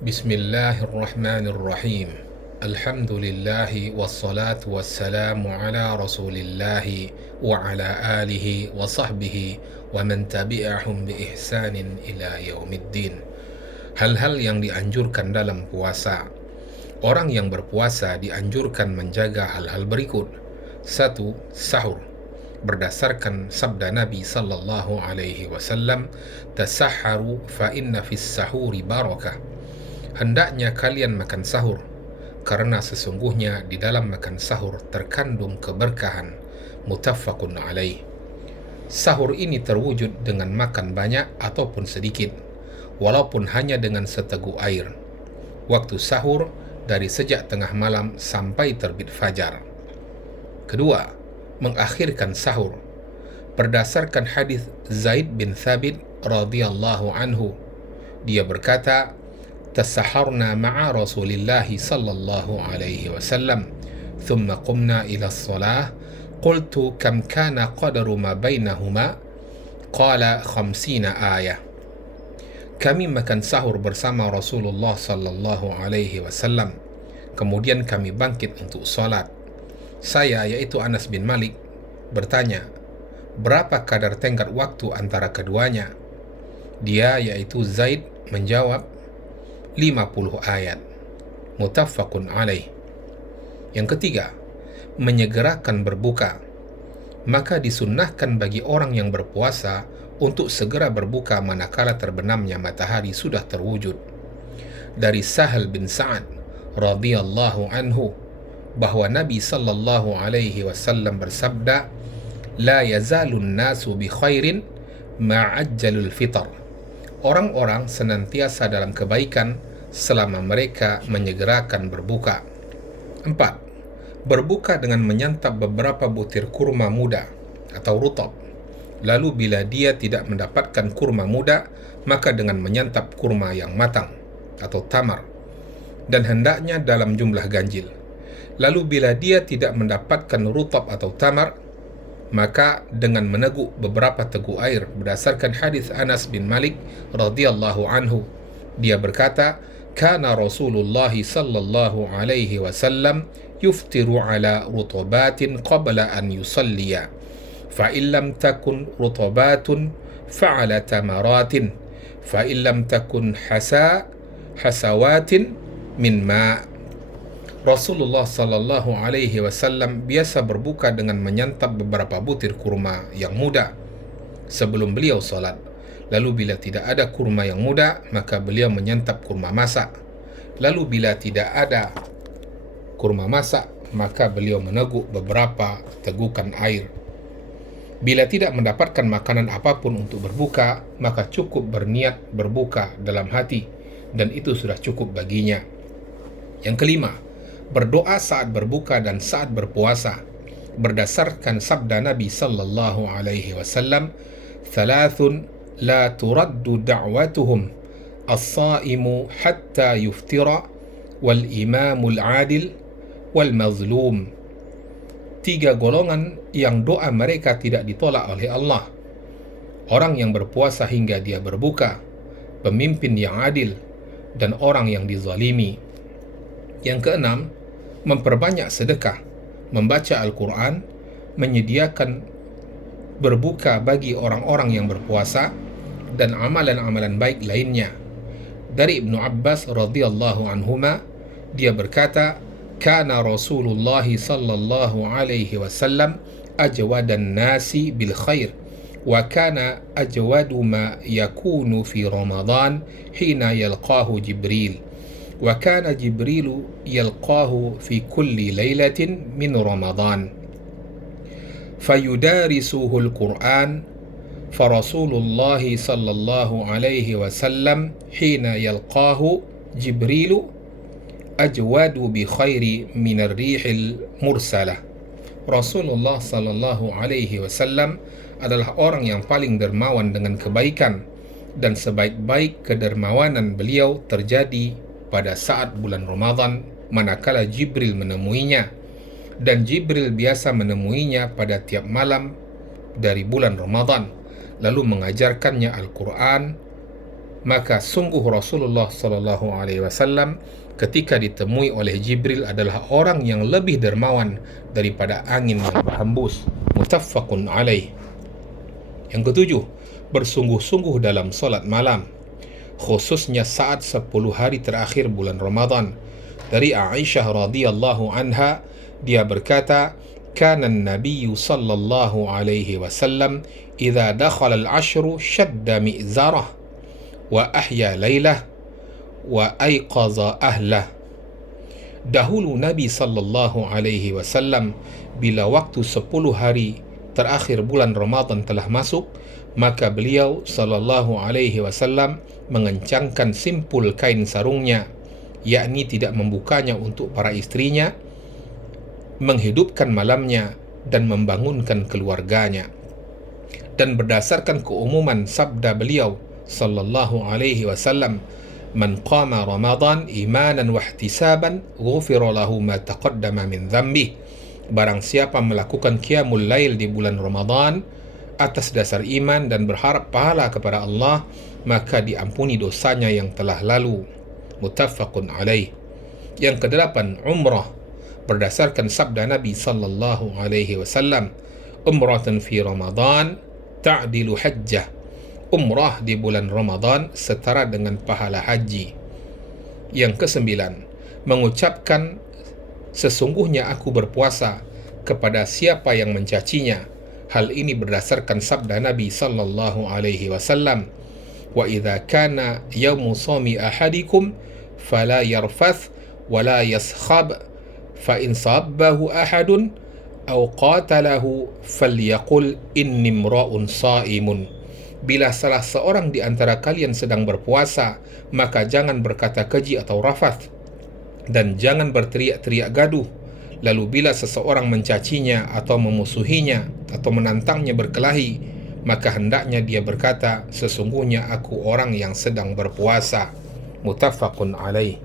Bismillahirrahmanirrahim. Alhamdulillahi wassalatu wassalamu ala rasulillahi wa ala alihi wa sahbihi wa man tabi'ahum bi ihsanin ila yaumiddin. Hal-hal yang dianjurkan dalam puasa. Orang yang berpuasa dianjurkan menjaga hal-hal berikut. 1. Sahur. Berdasarkan sabda Nabi sallallahu alaihi wasallam, "Tasahharu fa inna fis sahuri barakah." Hendaknya kalian makan sahur, karena sesungguhnya di dalam makan sahur terkandung keberkahan. Muttafaqun alaih. Sahur ini terwujud dengan makan banyak ataupun sedikit, walaupun hanya dengan seteguk air. Waktu sahur dari sejak tengah malam sampai terbit fajar. Kedua, mengakhirkan sahur. Berdasarkan hadis Zaid bin Thabit radhiyallahu anhu, dia berkata, "Tasaharna ma'a Rasulillahi sallallahu alaihi wasallam, thumma qumna ila as-salah, qultu kam kana qadaru ma bainahuma, qala 50 ayah." Kami makan sahur bersama Rasulullah sallallahu alaihi wasallam. Kemudian kami bangkit untuk salat. Saya, yaitu Anas bin Malik, bertanya, "Berapa kadar tenggat waktu antara keduanya?" Dia, yaitu Zaid, menjawab, 50 ayat. Muttafaqun alaih. Yang ketiga, menyegerakan berbuka. Maka disunnahkan bagi orang yang berpuasa untuk segera berbuka manakala terbenamnya matahari sudah terwujud. Dari Sahal bin Sa'ad radhiyallahu anhu bahwa Nabi sallallahu alaihi wasallam bersabda, "La yazalun nasu bi khairin ma'ajjalul fitr." Orang-orang senantiasa dalam kebaikan selama mereka menyegerakan berbuka. 4. Berbuka dengan menyantap beberapa butir kurma muda atau rutab. Lalu bila dia tidak mendapatkan kurma muda, maka dengan menyantap kurma yang matang atau tamar, dan hendaknya dalam jumlah ganjil. Lalu bila dia tidak mendapatkan rutab atau tamar, maka dengan meneguk beberapa teguk air. Berdasarkan hadis Anas bin Malik radhiyallahu anhu, dia berkata, "Kana Rasulullah sallallahu alaihi wasallam yuftiru ala rutabatin qabla an yusalliya, fa in lam takun rutabatun fa ala tamaratin, fa in lam takun hasawatin min ma'." Rasulullah sallallahu alaihi wasallam biasa berbuka dengan menyantap beberapa butir kurma yang muda sebelum beliau salat. Lalu bila tidak ada kurma yang muda, maka beliau menyantap kurma masak. Lalu bila tidak ada kurma masak, maka beliau meneguk beberapa tegukan air. Bila tidak mendapatkan makanan apapun untuk berbuka, maka cukup berniat berbuka dalam hati, dan itu sudah cukup baginya. Yang kelima, berdoa saat berbuka dan saat berpuasa. Berdasarkan sabda Nabi sallallahu alaihi wasallam, "Thalathun la turaddu da'watuhum, as-sa'imu hatta yuftira, wal imamul adil, wal mazlum." 3 golongan yang doa mereka tidak ditolak oleh Allah: orang yang berpuasa hingga dia berbuka, pemimpin yang adil, dan orang yang dizalimi. Yang keenam, memperbanyak sedekah, membaca Al-Quran, menyediakan berbuka bagi orang-orang yang berpuasa, dan amalan-amalan baik lainnya. Dari Ibnu Abbas radhiyallahu anhuma, dia berkata, "Kana Rasulullah sallallahu alaihi wasallam ajwadan nasi bil khair, wa kana ajwadu ma yakunu fi Ramadan hina yalqahu Jibril. وكان جبريل يلقاه في كل ليلة من رمضان فيدارسه القرآن فرسول الله صلى الله عليه وسلم حين يلقاه جبريل أجود بخير من الريح المرسلة." Rasulullah sallallahu alaihi wasallam adalah orang yang paling dermawan dengan kebaikan, dan sebaik-baik kedermawanan beliau terjadi pada saat bulan Ramadan manakala Jibril menemuinya, dan Jibril biasa menemuinya pada tiap malam dari bulan Ramadan, lalu mengajarkannya Al-Quran Maka sungguh Rasulullah sallallahu alaihi wasallam ketika ditemui oleh Jibril adalah orang yang lebih dermawan daripada angin yang berhembus. Muttafaqun alaih. Yang ketujuh, bersungguh-sungguh dalam solat malam, khususnya saat 10 hari terakhir bulan Ramadan. Dari Aisyah radhiyallahu anha, dia berkata, kana an-nabiy sallallahu alaihi wasallam idza dakhala al-ashru shadda mi'zarah wa ahya lailah wa aiqaza ahlah. Dahulu Nabi sallallahu alaihi wasallam bila waktu 10 hari terakhir bulan Ramadan telah masuk, maka beliau sallallahu alaihi wasallam mengencangkan simpul kain sarungnya, yakni tidak membukanya untuk para istrinya, menghidupkan malamnya dan membangunkan keluarganya. Dan berdasarkan keumuman sabda beliau sallallahu alaihi wasallam, man qama Ramadan imanan wa ihtisaban ghufira lahu ma taqaddama min dhanbi. Barang siapa melakukan qiyamul lail di bulan Ramadan atas dasar iman dan berharap pahala kepada Allah, maka diampuni dosanya yang telah lalu. Muttafaqun alaih. Yang kedelapan, umrah. Berdasarkan sabda Nabi sallallahu alaihi wasallam, umratan fi Ramadan ta'dilu hajjah. Umrah di bulan Ramadan setara dengan pahala haji. Yang kesembilan, mengucapkan sesungguhnya aku berpuasa kepada siapa yang mencacinya. Hal ini berdasarkan sabda Nabi sallallahu alaihi wasallam, wa idza kana yaumu shami ahadikum fala yarfath wala yaskhab fa in sabbahu ahadun aw qatalahu falyaqul inni imra'un shaimun. Bila salah seorang di antara kalian sedang berpuasa, maka jangan berkata keji atau rafath, dan jangan berteriak-teriak gaduh. Lalu bila seseorang mencacinya atau memusuhinya atau menantangnya berkelahi, maka hendaknya dia berkata, sesungguhnya aku orang yang sedang berpuasa. Muttafaqun alaih.